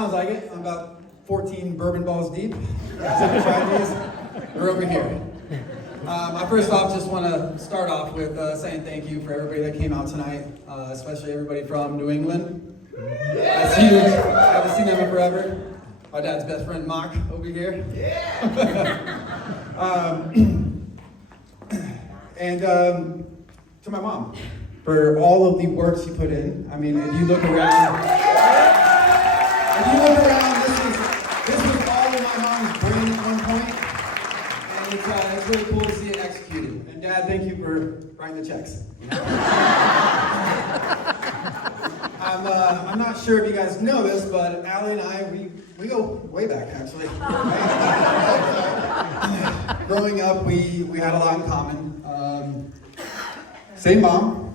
Sounds like it. I'm about 14 bourbon balls deep. We're over here. I first off just want to start off with saying thank you for everybody that came out tonight, especially everybody from New England. That's huge. I haven't seen them in forever. My dad's best friend, Mock, over here. And to my mom, for all of the work she put in. I mean, if you look around, this was all in my mom's brain at one point, and it's really cool to see it executed. And Dad, thank you for writing the checks. I'm not sure if you guys know this, but Allie and I, we go way back, actually. Growing up, we had a lot in common. Same mom,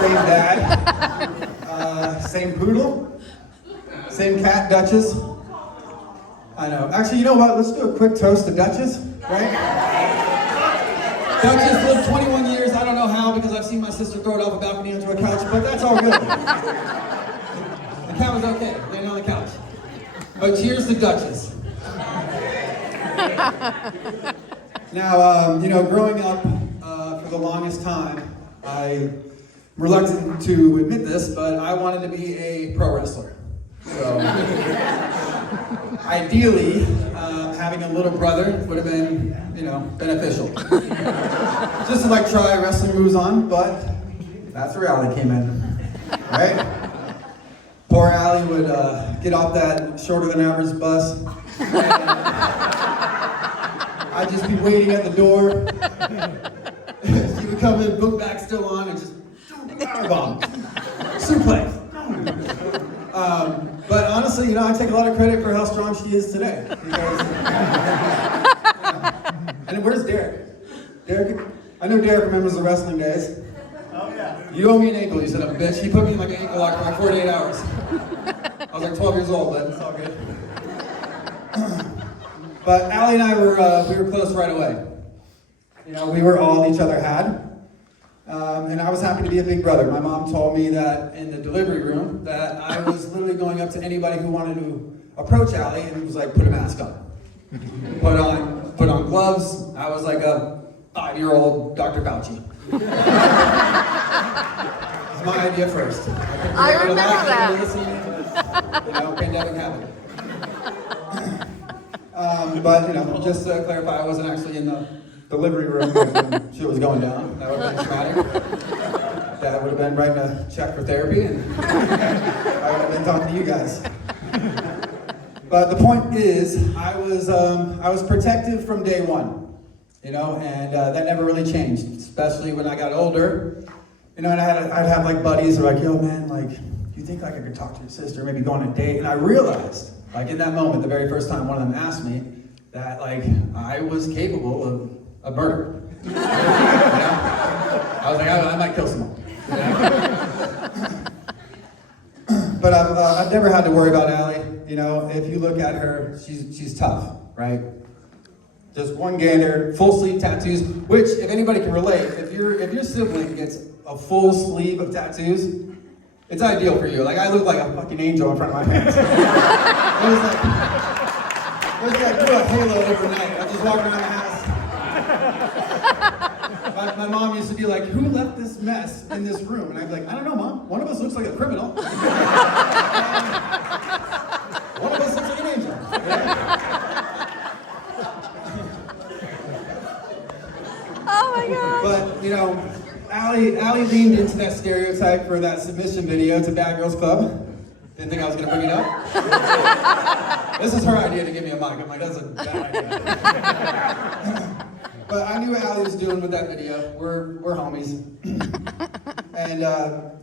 same dad, same poodle, same cat, Duchess. I know. Actually, you know what? Let's do a quick toast to Duchess, right? Duchess lived 21 years. I don't know how, because I've seen my sister throw it off a balcony onto a couch, but that's all good. The cat was okay, laying on the couch. But cheers to Duchess. Now, growing up for the longest time, I'm reluctant to admit this, but I wanted to be a pro wrestler. So, ideally, having a little brother would have been, beneficial. Just to try wrestling moves on, but that's where Allie came in, right? Poor Allie would get off that shorter than average bus. I'd just be waiting at the door. She would come in, book bag still on, and just powerbomb, suplex. But honestly, I take a lot of credit for how strong she is today. Because, And where's Derek? Derek, I know Derek remembers the wrestling days. Oh yeah. You owe me an ankle, you son of a bitch. He put me in an ankle lock for 48 hours. I was 12 years old, but it's all good. But Allie and I we were close right away. We were all each other had. And I was happy to be a big brother. My mom told me that in the delivery room that I was literally going up to anybody who wanted to approach Allie and was like, put a mask on. Put on gloves. I was like a 5-year-old Dr. Fauci. It was my idea first. I remember that. Pandemic happened. But just to clarify, I wasn't actually in the delivery room when shit was going down. That would have been traumatic. Dad would have been writing a check for therapy, and I would have been talking to you guys. But the point is, I was protective from day one, and that never really changed, especially when I got older. And I'd have buddies who were like, yo man, you think I could talk to your sister, maybe go on a date? And I realized, in that moment, the very first time one of them asked me, that I was capable of a murder. I was like, I might kill someone. But I've never had to worry about Allie. If you look at her, she's tough, right? Just one gander, full sleeve tattoos. Which, if anybody can relate, if your sibling gets a full sleeve of tattoos, it's ideal for you. I look like a fucking angel in front of my parents. It was like through a halo overnight. I just walk around the house. My mom used to be like, who left this mess in this room? And I'd be like, I don't know, Mom. One of us looks like a criminal. One of us looks like an angel. Oh my God. But, Allie leaned into that stereotype for that submission video to Bad Girls Club. Didn't think I was going to bring it up. This is her idea to give me a mic. I'm like, that's a bad idea. But I knew what Allie was doing with that video. We're homies. And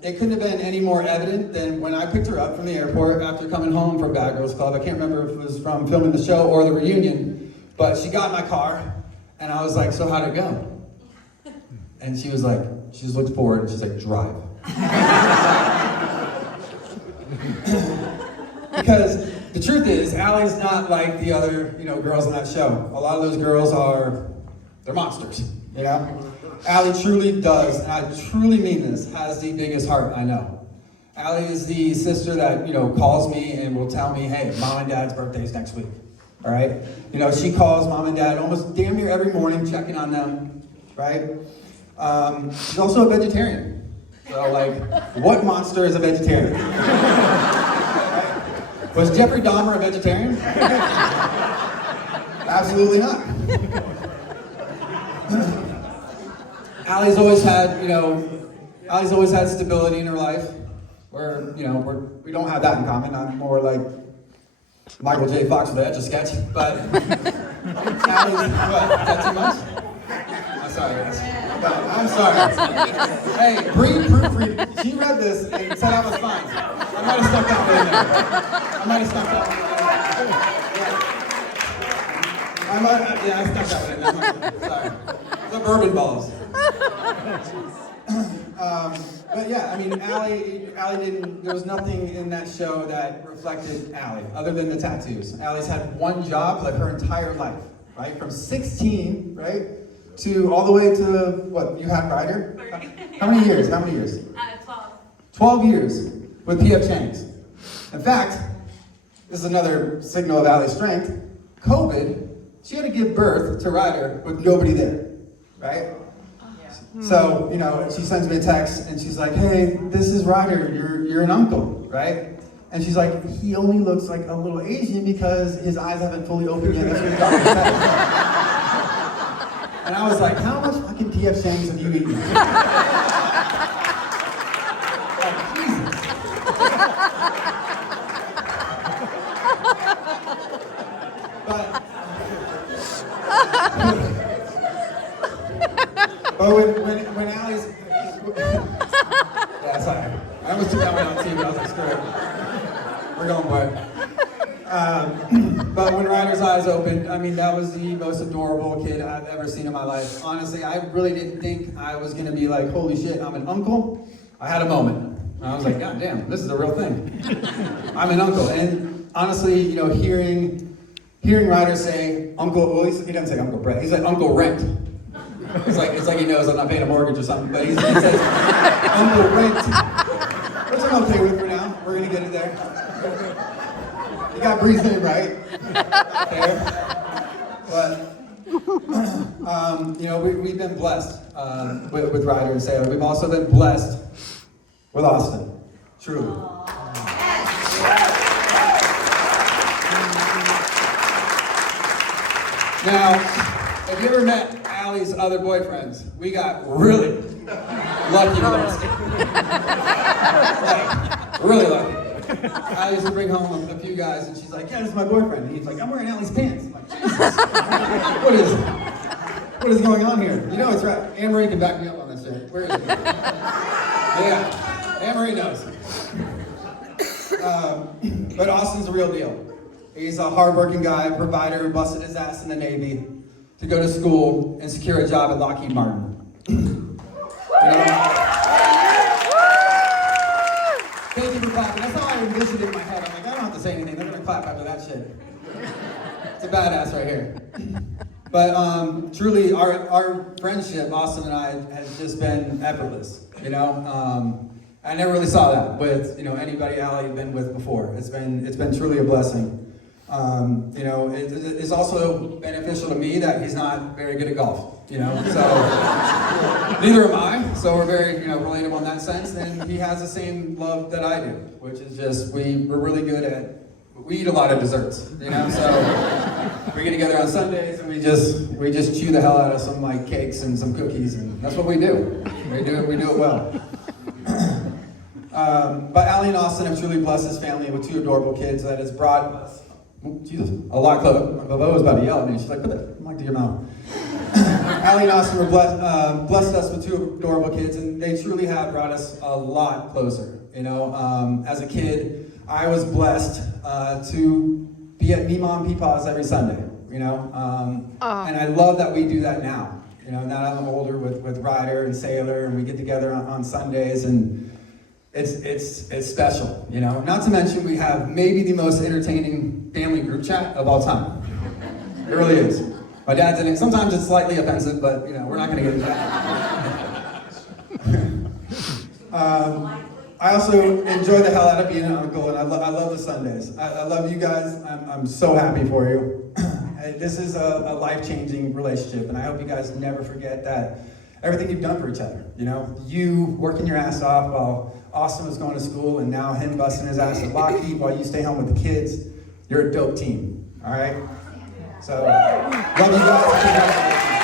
it couldn't have been any more evident than when I picked her up from the airport after coming home from Bad Girls Club. I can't remember if it was from filming the show or the reunion, but she got in my car, and I was like, so how'd it go? And she just looked forward, and she's like, drive. Because the truth is, Allie's not like the other, girls in that show. A lot of those girls they're monsters, Allie truly does, and I truly mean this, has the biggest heart I know. Allie is the sister that, calls me and will tell me, hey, mom and dad's birthday's next week, all right? She calls mom and dad almost damn near every morning, checking on them, right? She's also a vegetarian. So, what monster is a vegetarian? Right? Was Jeffrey Dahmer a vegetarian? Absolutely not. Allie's always had stability in her life. We don't have that in common. I'm more like Michael J. Fox with the Etch-a-Sketch, but Allie's, what, is that too much? I'm sorry, guys. I'm sorry. Hey, Bree proofread, she read this and said I was fine. I might have stuck that one in there. I stuck that one in there. Sorry. The bourbon balls. But yeah, Allie didn't, there was nothing in that show that reflected Allie, other than the tattoos. Allie's had one job her entire life, right? From 16, right? To all the way to, what, you had Ryder? How many years? 12. 12 years with P.F. Chang's. In fact, this is another signal of Allie's strength. COVID, she had to give birth to Ryder with nobody there, right? So, she sends me a text and she's like, hey, this is Ryder, you're an uncle, right? And she's like, he only looks like a little Asian because his eyes haven't fully opened yet. That's what the doctor said. And I was like, how much fucking P.F. Chang's have you eaten? But when Allie's, yeah, sorry. I almost took that one on TV. I was like, screw it. We're going, boy. But when Ryder's eyes opened, that was the most adorable kid I've ever seen in my life. Honestly, I really didn't think I was gonna be like, holy shit, I'm an uncle. I had a moment. I was like, God damn, this is a real thing. I'm an uncle. And honestly, hearing Ryder say, Uncle, well, he doesn't say Uncle Brett. He's like, Uncle Rent. It's like he knows I'm not paying a mortgage or something, but he says, Uncle Rent. Which I'm okay with for now. We're gonna get it there. You got Bree's name right. Fair. But, we've been blessed with Ryder and Sailor. We've also been blessed with Austin. Truly. Now, have you ever met Allie's other boyfriends? We got really lucky with Austin. Really lucky. I used to bring home a few guys, and she's like, yeah, this is my boyfriend. And he's like, I'm wearing Allie's pants. I'm like, Jesus. What is going on here? It's right. Anne-Marie can back me up on this shit. Where is it? Yeah, Anne-Marie knows. But Austin's the real deal. He's a hardworking guy, provider who busted his ass in the Navy to go to school and secure a job at Lockheed Martin. Thank you for clapping. That's how I envisioned it in my head. I'm like, I don't have to say anything. They're gonna clap after that shit. It's a badass right here. But truly, our friendship, Austin and I, has just been effortless. I never really saw that with anybody Allie had been with before. It's been truly a blessing. It's also beneficial to me that he's not very good at golf. So neither am I. So we're very relatable in that sense. And he has the same love that I do, which is just we're really good at. We eat a lot of desserts, so we get together on Sundays and we just chew the hell out of some cakes and some cookies, and that's what we do. We do it well. But Allie and Austin have truly blessed his family with two adorable kids that has brought us, Jesus, a lot closer. Bubba was about to yell at me. She's like, put that mic to your mouth. Allie and Austin were blessed us with two adorable kids, and they truly have brought us a lot closer. As a kid, I was blessed to be at Mima and Peepaw's every Sunday, and I love that we do that now. Now that I'm older with Ryder and Sailor, and we get together on Sundays, and it's special, Not to mention we have maybe the most entertaining family group chat of all time. It really is. My dad's in it. Sometimes it's slightly offensive, but we're not going to get into that. I also enjoy the hell out of being an uncle, and I love the Sundays. I love you guys. I'm so happy for you. This is a life-changing relationship, and I hope you guys never forget that everything you've done for each other. You know, you working your ass off while Austin was going to school, and now him busting his ass at Lockheed while you stay home with the kids. You're a dope team, all right? So, love you guys.